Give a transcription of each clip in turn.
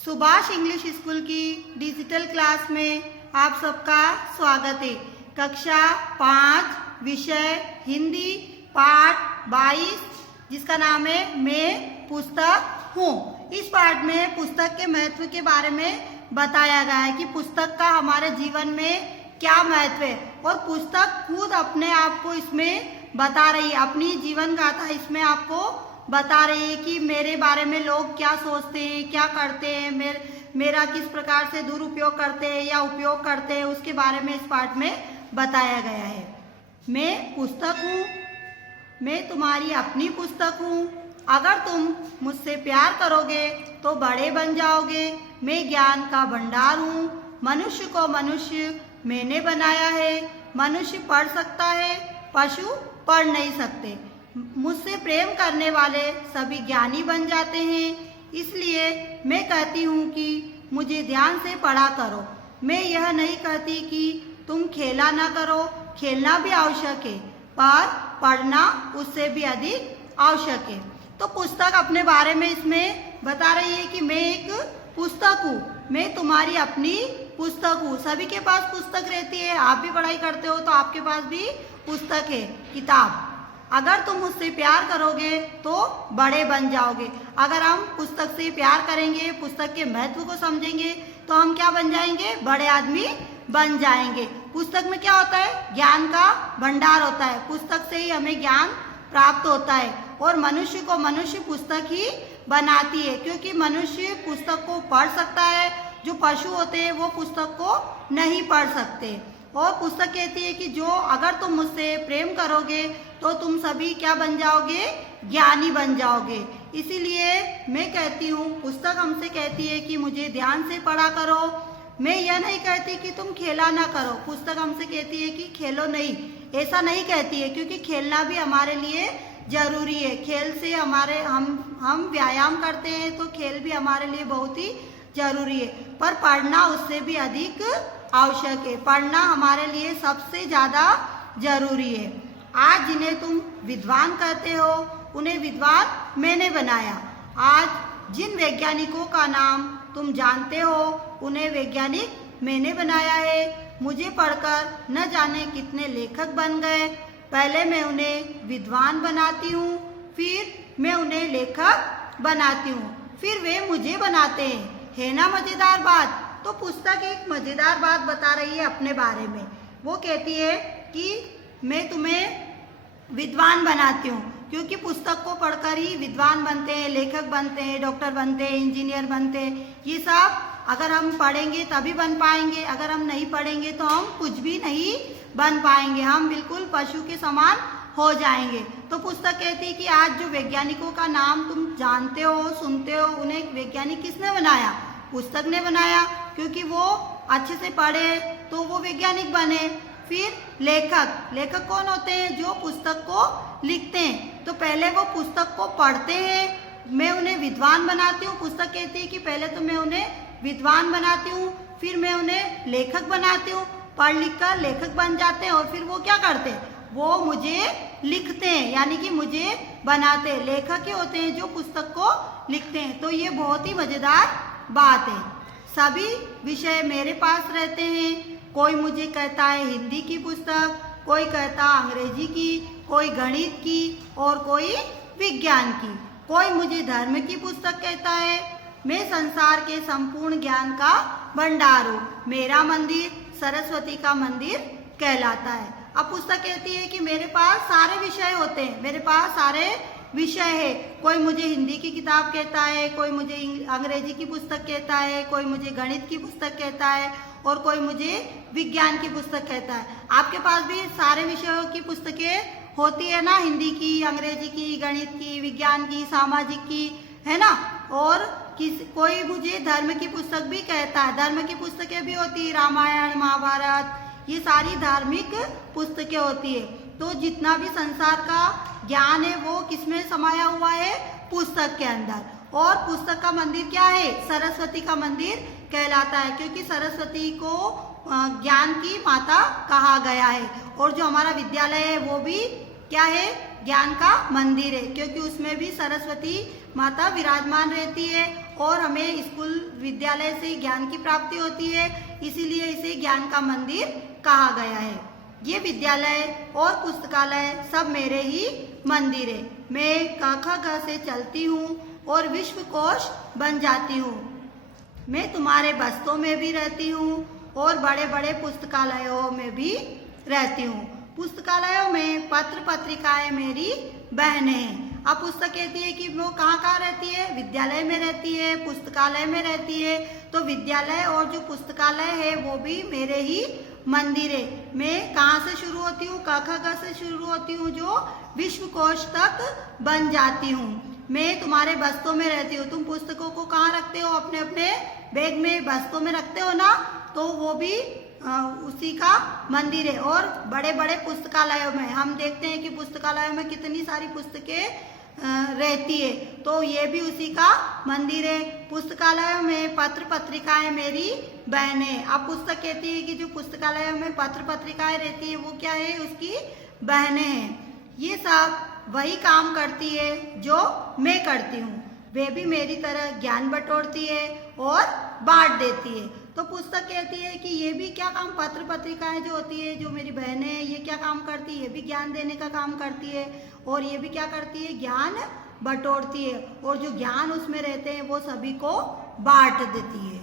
Subhash English school की digital class में आप सबका स्वागत है। कक्षा 5 विषय हिंदी पाठ 22 जिसका नाम है मैं पुस्तक हूँ। इस पाठ में पुस्तक के महत्व के बारे में बताया गया है कि पुस्तक का हमारे जीवन में क्या महत्व है और पुस्तक खुद अपने आप को इसमें बता रही है, अपनी जीवन गाथा इसमें आपको बता रही है कि मेरे बारे में लोग क्या सोचते हैं, क्या करते हैं, मेरा किस प्रकार से दुरुपयोग करते हैं या उपयोग करते हैं, उसके बारे में इस पाठ में बताया गया है। मैं पुस्तक हूँ, मैं तुम्हारी अपनी पुस्तक हूँ। अगर तुम मुझसे प्यार करोगे तो बड़े बन जाओगे। मैं ज्ञान का भंडार हूँ। मनुष्य को मनुष्य मैंने बनाया है। मनुष्य पढ़ सकता है, पशु पढ़ नहीं सकते। मुझसे प्रेम करने वाले सभी ज्ञानी बन जाते हैं। इसलिए मैं कहती हूँ कि मुझे ध्यान से पढ़ा करो। मैं यह नहीं कहती कि तुम खेला ना करो, खेलना भी आवश्यक है, पर पढ़ना उससे भी अधिक आवश्यक है। तो पुस्तक अपने बारे में इसमें बता रही है कि मैं एक पुस्तक हूँ, मैं तुम्हारी अपनी पुस्तक हूँ। सभी के पास पुस्तक रहती है, आप भी पढ़ाई करते हो तो आपके पास भी पुस्तक है, किताब। अगर तुम मुझसे प्यार करोगे तो बड़े बन जाओगे। अगर हम पुस्तक से प्यार करेंगे, पुस्तक के महत्व को समझेंगे तो हम क्या बन जाएंगे? बड़े आदमी बन जाएंगे। पुस्तक में क्या होता है? ज्ञान का भंडार होता है। पुस्तक से ही हमें ज्ञान प्राप्त होता है और मनुष्य को मनुष्य पुस्तक ही बनाती है, क्योंकि मनुष्य पुस्तक को पढ़ सकता है, जो पशु होते हैं वो पुस्तक को नहीं पढ़ सकते। और पुस्तक कहती है कि जो अगर तुम मुझसे प्रेम करोगे तो तुम सभी क्या बन जाओगे? ज्ञानी बन जाओगे। इसीलिए मैं कहती हूँ, पुस्तक हमसे कहती है कि मुझे ध्यान से पढ़ा करो। मैं यह नहीं कहती कि तुम खेला ना करो। पुस्तक हमसे कहती है कि खेलो नहीं, ऐसा नहीं कहती है, क्योंकि खेलना भी हमारे लिए जरूरी है। खेल से हम व्यायाम करते हैं तो खेल भी हमारे लिए बहुत ही जरूरी है, पर पढ़ना उससे भी अधिक आवश्यक है। पढ़ना हमारे लिए सबसे ज़्यादा जरूरी है। आज जिन्हें तुम विद्वान कहते हो उन्हें विद्वान मैंने बनाया। आज जिन वैज्ञानिकों का नाम तुम जानते हो उन्हें वैज्ञानिक मैंने बनाया है। मुझे पढ़कर न जाने कितने लेखक बन गए। पहले मैं उन्हें विद्वान बनाती हूँ, फिर मैं उन्हें लेखक बनाती हूँ, फिर वे मुझे बनाते हैं। है ना मज़ेदार बात? तो पुस्तक एक मज़ेदार बात बता रही है अपने बारे में। वो कहती है कि मैं तुम्हें विद्वान बनाती हूँ, क्योंकि पुस्तक को पढ़कर ही विद्वान बनते हैं, लेखक बनते हैं, डॉक्टर बनते हैं, इंजीनियर बनते हैं। ये सब अगर हम पढ़ेंगे तभी बन पाएंगे, अगर हम नहीं पढ़ेंगे तो हम कुछ भी नहीं बन पाएंगे, हम बिल्कुल पशु के समान हो जाएंगे। तो पुस्तक कहती है कि आज जो वैज्ञानिकों का नाम तुम जानते हो, सुनते हो, उन्हें वैज्ञानिक किसने बनाया? पुस्तक ने बनाया, क्योंकि वो अच्छे से पढ़े तो वो वैज्ञानिक बने। फिर लेखक कौन होते हैं? जो पुस्तक को लिखते हैं। तो पहले वो पुस्तक को पढ़ते हैं, मैं उन्हें विद्वान बनाती हूँ। पुस्तक कहती है कि पहले तो मैं उन्हें विद्वान बनाती हूँ, फिर मैं उन्हें लेखक बनाती हूँ। पढ़ लिख कर लेखक बन जाते हैं और फिर वो क्या करते हैं? वो मुझे लिखते हैं, यानी कि मुझे बनाते हैं। लेखक ही होते हैं जो पुस्तक को लिखते हैं। तो ये बहुत ही मज़ेदार बात है। सभी विषय मेरे पास रहते हैं। कोई मुझे कहता है हिंदी की पुस्तक, कोई कहता अंग्रेजी की, कोई गणित की और कोई विज्ञान की। कोई मुझे धर्म की पुस्तक कहता है। मैं संसार के संपूर्ण ज्ञान का भंडार हूँ। मेरा मंदिर सरस्वती का मंदिर कहलाता है। अब पुस्तक कहती है कि मेरे पास सारे विषय होते हैं, मेरे पास सारे विषय है। कोई मुझे हिंदी की किताब कहता है, कोई मुझे अंग्रेजी की पुस्तक कहता है, कोई मुझे गणित की पुस्तक कहता है और कोई मुझे विज्ञान की पुस्तक कहता है। आपके पास भी सारे विषयों की पुस्तकें होती है ना, हिंदी की, अंग्रेजी की, गणित की, विज्ञान की, सामाजिक की, है ना। और कोई मुझे धर्म की पुस्तक भी कहता है। धर्म की पुस्तकें भी होती है, रामायण, महाभारत, ये सारी धार्मिक पुस्तकें होती है। तो जितना भी संसार का ज्ञान है वो किसमें समाया हुआ है? पुस्तक के अंदर। और पुस्तक का मंदिर क्या है? सरस्वती का मंदिर कहलाता है, क्योंकि सरस्वती को ज्ञान की माता कहा गया है। और जो हमारा विद्यालय है वो भी क्या है? ज्ञान का मंदिर है, क्योंकि उसमें भी सरस्वती माता विराजमान रहती है और हमें स्कूल विद्यालय से ज्ञान की प्राप्ति होती है, इसीलिए इसे ज्ञान का मंदिर कहा गया है। ये विद्यालय और पुस्तकालय सब मेरे ही मंदिर है। मैं क ख ग से चलती हूँ और विश्व कोश बन जाती हूँ। मैं तुम्हारे बस्तों में भी रहती हूँ और बड़े बड़े पुस्तकालयों में भी रहती हूँ। पुस्तकालयों में पत्र पत्रिकाएं मेरी बहनें हैं। अब पुस्तक कहती है कि वो कहाँ कहाँ रहती है, विद्यालय में रहती है, पुस्तकालय में रहती है। तो विद्यालय और जो पुस्तकालय है वो भी मेरे ही मंदिर है। मैं कहाँ से शुरू होती हूँ, क ख ग से शुरू होती हूँ, जो विश्व कोश तक बन जाती हूँ। मैं तुम्हारे बस्तों में रहती हूँ। तुम पुस्तकों को कहाँ रखते हो, अपने अपने बैग में बस्तों में रखते हो ना, तो वो भी उसी का मंदिर है। और बड़े बड़े पुस्तकालयों में हम देखते हैं कि पुस्तकालयों में कितनी सारी पुस्तकें रहती है, तो ये भी उसी का मंदिर है। पुस्तकालयों में पत्र पत्रिकाएं मेरी बहनें। अब पुस्तक कहती है कि जो पुस्तकालयों में पत्र पत्रिकाएं रहती है वो क्या है, उसकी बहनें हैं। ये सब वही काम करती है जो मैं करती हूँ। वे भी मेरी तरह ज्ञान बटोरती है और बांट देती है। तो पुस्तक कहती है कि ये भी क्या काम, पत्र पत्रिकाएं जो होती है, जो मेरी बहनें हैं, ये क्या काम करती है, ये भी ज्ञान देने का काम करती है और ये भी क्या करती है, ज्ञान बटोरती है। और जो ज्ञान उसमें रहते हैं वो सभी को बांट देती है।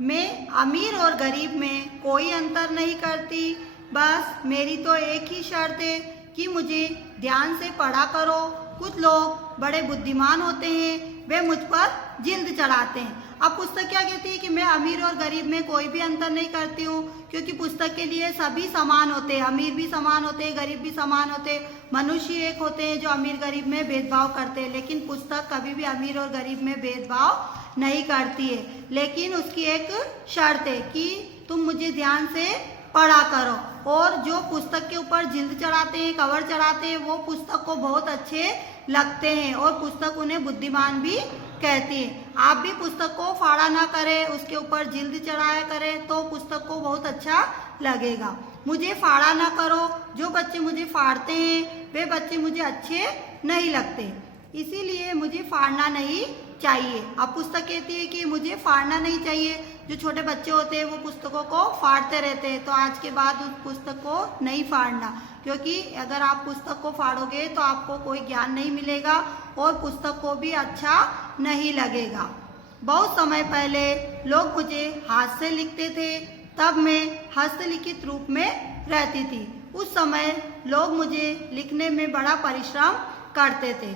मैं अमीर और गरीब में कोई अंतर नहीं करती। बस मेरी तो एक ही शर्त है कि मुझे ध्यान से पढ़ा करो। कुछ लोग बड़े बुद्धिमान होते हैं, वे मुझ पर जिल्द चढ़ाते हैं। अब पुस्तक क्या कहती है कि मैं अमीर और गरीब में कोई भी अंतर नहीं करती हूँ, क्योंकि पुस्तक के लिए सभी समान होते हैं। अमीर भी समान होते हैं, गरीब भी समान होते हैं। मनुष्य एक होते हैं जो अमीर गरीब में भेदभाव करते हैं, लेकिन पुस्तक कभी भी अमीर और गरीब में भेदभाव नहीं करती है। लेकिन उसकी एक शर्त है कि तुम मुझे ध्यान से पढ़ा करो। और जो पुस्तक के ऊपर जिल्द चढ़ाते हैं, कवर चढ़ाते हैं, वो पुस्तक को बहुत अच्छे लगते हैं और पुस्तक उन्हें बुद्धिमान भी कहती है। आप भी पुस्तक को फाड़ा ना करें, उसके ऊपर जिल्द चढ़ाया करें, तो पुस्तक को बहुत अच्छा लगेगा। मुझे फाड़ा ना करो। जो बच्चे मुझे फाड़ते हैं वे बच्चे मुझे अच्छे नहीं लगते, इसीलिए मुझे फाड़ना नहीं चाहिए। अब पुस्तक कहती है कि मुझे फाड़ना नहीं चाहिए। जो छोटे बच्चे होते हैं वो पुस्तकों को फाड़ते रहते हैं, तो आज के बाद उस पुस्तक को नहीं फाड़ना, क्योंकि अगर आप पुस्तक को फाड़ोगे तो आपको कोई ज्ञान नहीं मिलेगा और पुस्तक को भी अच्छा नहीं लगेगा। बहुत समय पहले लोग मुझे हाथ से लिखते थे, तब मैं हस्तलिखित रूप में रहती थी। उस समय लोग मुझे लिखने में बड़ा परिश्रम करते थे।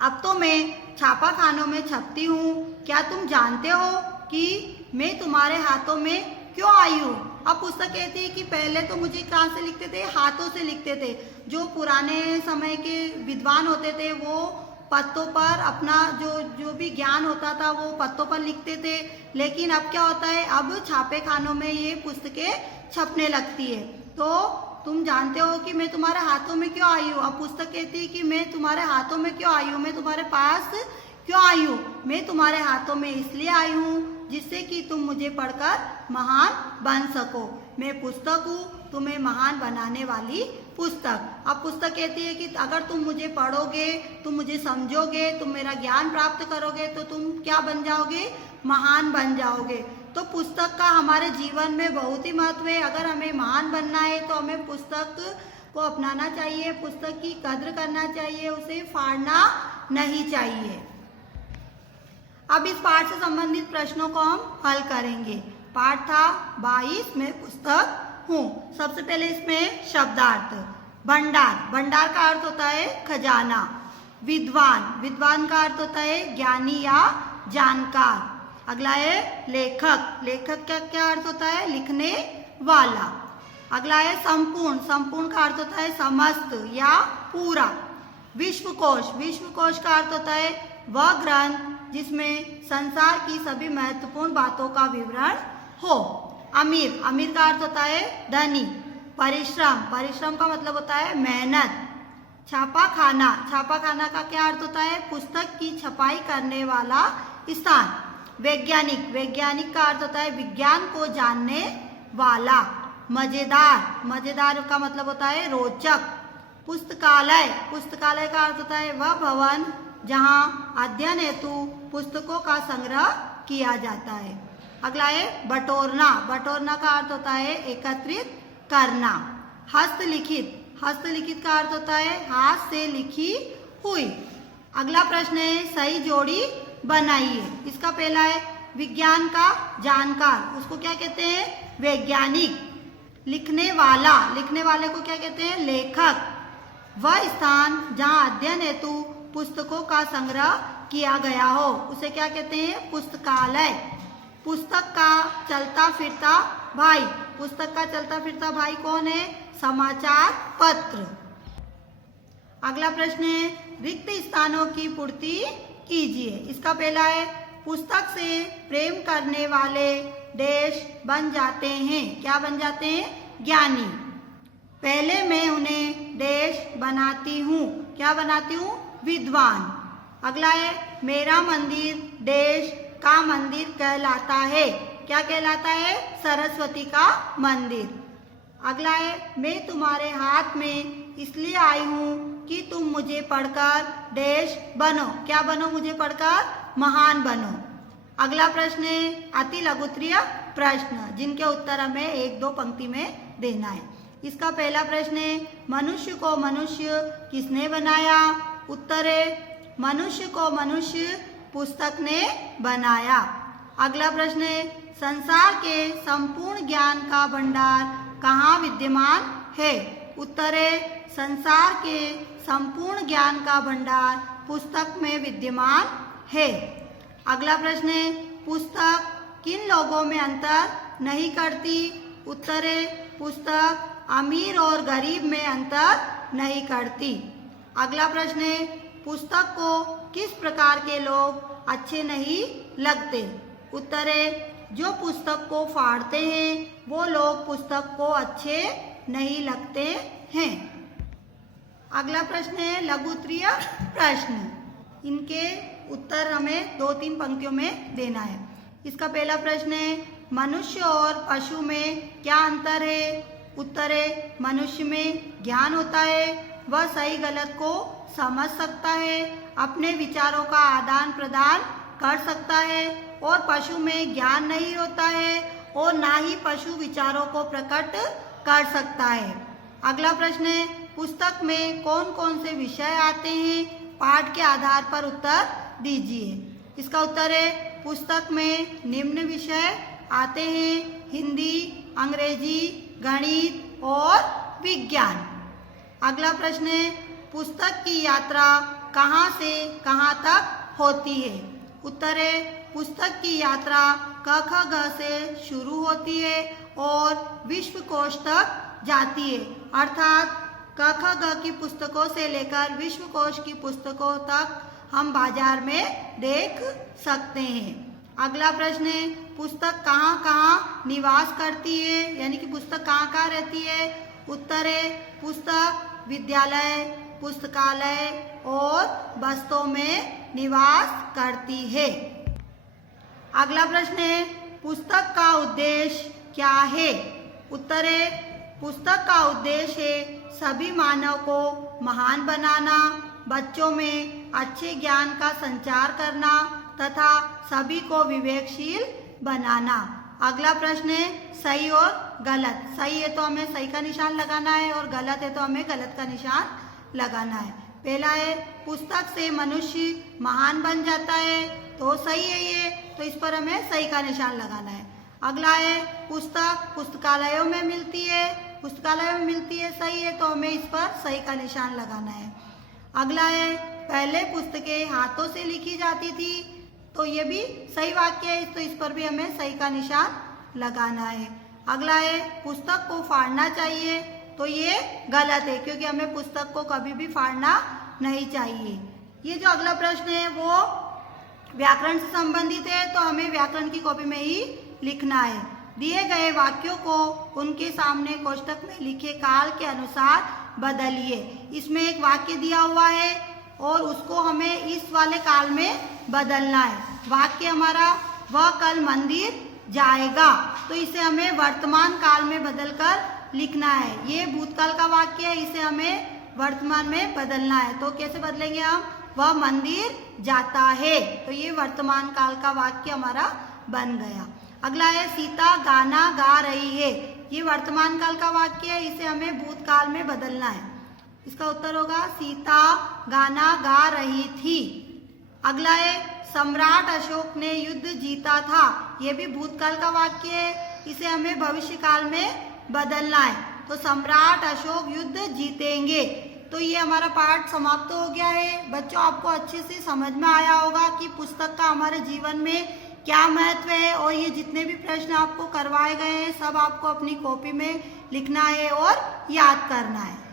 अब तो मैं छापाखानों में छपती हूँ। क्या तुम जानते हो कि मैं तुम्हारे हाथों में क्यों आई हूँ? अब पुस्तक कहती है कि पहले तो मुझे कहाँ से लिखते थे, हाथों से लिखते थे। जो पुराने समय के विद्वान होते थे वो पत्तों पर अपना जो भी ज्ञान होता था वो पत्तों पर लिखते थे। लेकिन अब क्या होता है, अब छापे खानों में ये पुस्तकें छपने लगती है। तो तुम जानते हो कि मैं तुम्हारे हाथों में क्यों आई हूँ? अब पुस्तक कहती है कि मैं तुम्हारे हाथों में क्यों आई हूँ, मैं तुम्हारे पास क्यों आई हूँ? मैं तुम्हारे हाथों में इसलिए आई हूँ जिससे कि तुम मुझे पढ़कर महान बन सको। मैं पुस्तक हूँ तुम्हें महान बनाने वाली पुस्तक। अब पुस्तक कहती है कि अगर तुम मुझे पढ़ोगे, तुम मुझे समझोगे, तुम मेरा ज्ञान प्राप्त करोगे, तो तुम क्या बन जाओगे, महान बन जाओगे। तो पुस्तक का हमारे जीवन में बहुत ही महत्व है। अगर हमें महान बनना है तो हमें पुस्तक को अपनाना चाहिए, पुस्तक की कद्र करना चाहिए, उसे फाड़ना नहीं चाहिए। अब इस पाठ से संबंधित प्रश्नों को हम हल करेंगे। पाठ था 22 में पुस्तक हूँ। सबसे पहले इसमें शब्दार्थ। भंडार, भंडार का अर्थ होता है खजाना। विद्वान, विद्वान का अर्थ होता है ज्ञानी या जानकार। अगला है लेखक, लेखक का क्या अर्थ होता है, लिखने वाला। अगला है संपूर्ण, संपूर्ण का अर्थ होता है समस्त या पूरा। विश्वकोश, विश्वकोश का अर्थ होता है वह ग्रंथ जिसमें संसार की सभी महत्वपूर्ण बातों का विवरण हो। अमीर, अमीर का अर्थ होता है धनी। परिश्रम, परिश्रम का मतलब होता है मेहनत। छापाखाना, छापाखाना का क्या अर्थ होता है, पुस्तक की छपाई करने वाला स्थान। वैज्ञानिक, वैज्ञानिक का अर्थ होता है विज्ञान को जानने वाला। मजेदार, मजेदार का मतलब होता है रोचक। पुस्तकालय, पुस्तकालय का अर्थ होता है वह भवन जहां अध्ययन हेतु पुस्तकों का संग्रह किया जाता है। अगला है बटोरना। बटोरना का अर्थ होता है एकत्रित करना। हस्तलिखित। हस्तलिखित का अर्थ होता है हाथ से लिखी हुई। अगला प्रश्न है सही जोड़ी बनाइए। इसका पहला है विज्ञान का जानकार, उसको क्या कहते हैं? वैज्ञानिक। लिखने वाला, लिखने वाले को क्या कहते हैं? लेखक। वह स्थान जहाँ अध्ययन हेतु पुस्तकों का संग्रह किया गया हो उसे क्या कहते हैं? पुस्तकालय। पुस्तक का चलता फिरता भाई। पुस्तक का चलता फिरता भाई कौन है? समाचार पत्र। अगला प्रश्न है रिक्त स्थानों की पूर्ति कीजिए। इसका पहला है पुस्तक से प्रेम करने वाले देश बन जाते हैं। क्या बन जाते हैं? ज्ञानी। पहले मैं उन्हें देश बनाती हूँ। क्या बनाती हूँ? विद्वान। अगला है मेरा मंदिर देश का मंदिर कहलाता है। क्या कहलाता है? सरस्वती का मंदिर। अगला है मैं तुम्हारे हाथ में इसलिए आई हूँ कि तुम मुझे पढ़कर देश बनो। क्या बनो? मुझे पढ़कर महान बनो। अगला प्रश्न है अति लघुत्तरीय प्रश्न, जिनके उत्तर हमें 1-2 पंक्ति में देना है। इसका पहला प्रश्न है मनुष्य को मनुष्य किसने बनाया? उत्तर है मनुष्य को मनुष्य पुस्तक ने बनाया। अगला प्रश्न है संसार के संपूर्ण ज्ञान का भंडार कहाँ विद्यमान है? उत्तर है संसार के संपूर्ण ज्ञान का भंडार पुस्तक में विद्यमान है। अगला प्रश्न है पुस्तक किन लोगों में अंतर नहीं करती? उत्तर है पुस्तक अमीर और गरीब में अंतर नहीं करती। अगला प्रश्न है पुस्तक को किस प्रकार के लोग अच्छे नहीं लगते? उत्तर है जो पुस्तक को फाड़ते हैं वो लोग पुस्तक को अच्छे नहीं लगते हैं। अगला प्रश्न है लघु उत्तरीय प्रश्न, इनके उत्तर हमें 2-3 पंक्तियों में देना है। इसका पहला प्रश्न है मनुष्य और पशु में क्या अंतर है? उत्तर है मनुष्य में ज्ञान होता है, वह सही गलत को समझ सकता है, अपने विचारों का आदान प्रदान कर सकता है, और पशु में ज्ञान नहीं होता है और ना ही पशु विचारों को प्रकट कर सकता है। अगला प्रश्न है पुस्तक में कौन कौन से विषय आते हैं? पाठ के आधार पर उत्तर दीजिए। इसका उत्तर है पुस्तक में निम्न विषय आते हैं हिंदी, अंग्रेजी, गणित और विज्ञान। अगला प्रश्न है पुस्तक की यात्रा कहाँ से कहाँ तक होती है? उत्तर है पुस्तक की यात्रा क ख ग से शुरू होती है और विश्वकोश तक जाती है, अर्थात क ख ग की पुस्तकों से लेकर विश्वकोश की पुस्तकों तक हम बाजार में देख सकते हैं। अगला प्रश्न है पुस्तक कहाँ कहाँ निवास करती है, यानी कि पुस्तक कहाँ कहाँ रहती है? उत्तर है पुस्तक विद्यालय, पुस्तकालय और बस्तों में निवास करती है। अगला प्रश्न है पुस्तक का उद्देश्य क्या है? उत्तर है पुस्तक का उद्देश्य है सभी मानव को महान बनाना, बच्चों में अच्छे ज्ञान का संचार करना तथा सभी को विवेकशील बनाना। अगला प्रश्न है सही और गलत। सही है तो हमें सही का निशान लगाना है और गलत है तो हमें गलत का निशान लगाना है। पहला है पुस्तक से मनुष्य महान बन जाता है, तो सही है ये, तो इस पर हमें सही का निशान लगाना है। अगला है पुस्तक पुस्तकालयों में मिलती है, पुस्तकालयों में मिलती है, सही है तो हमें इस पर सही का निशान लगाना है। अगला है पहले पुस्तकें हाथों से लिखी जाती थी, तो ये भी सही वाक्य है, तो इस पर भी हमें सही का निशान लगाना है। अगला है पुस्तक को फाड़ना चाहिए, तो ये गलत है क्योंकि हमें पुस्तक को कभी भी फाड़ना नहीं चाहिए। ये जो अगला प्रश्न है वो व्याकरण से संबंधित है, तो हमें व्याकरण की कॉपी में ही लिखना है। दिए गए वाक्यों को उनके सामने कोष्टक में लिखे काल के अनुसार बदलिए। इसमें एक वाक्य दिया हुआ है और उसको हमें इस वाले काल में बदलना है। वाक्य हमारा वह कल मंदिर जाएगा, तो इसे हमें वर्तमान काल में बदलकर लिखना है। ये भूतकाल का वाक्य है, इसे हमें वर्तमान में बदलना है। तो कैसे बदलेंगे हम? वह मंदिर जाता है। तो ये वर्तमान काल का वाक्य हमारा बन गया। अगला है सीता गाना गा रही है। ये वर्तमान काल का वाक्य है, इसे हमें भूतकाल में बदलना है। इसका उत्तर होगा सीता गाना गा रही थी। अगला है सम्राट अशोक ने युद्ध जीता था। यह भी भूतकाल का वाक्य है, इसे हमें भविष्य काल में बदलना है। तो सम्राट अशोक युद्ध जीतेंगे। तो ये हमारा पाठ समाप्त हो गया है। बच्चों, आपको अच्छे से समझ में आया होगा कि पुस्तक का हमारे जीवन में क्या महत्व है, और ये जितने भी प्रश्न आपको करवाए गए हैं सब आपको अपनी कॉपी में लिखना है और याद करना है।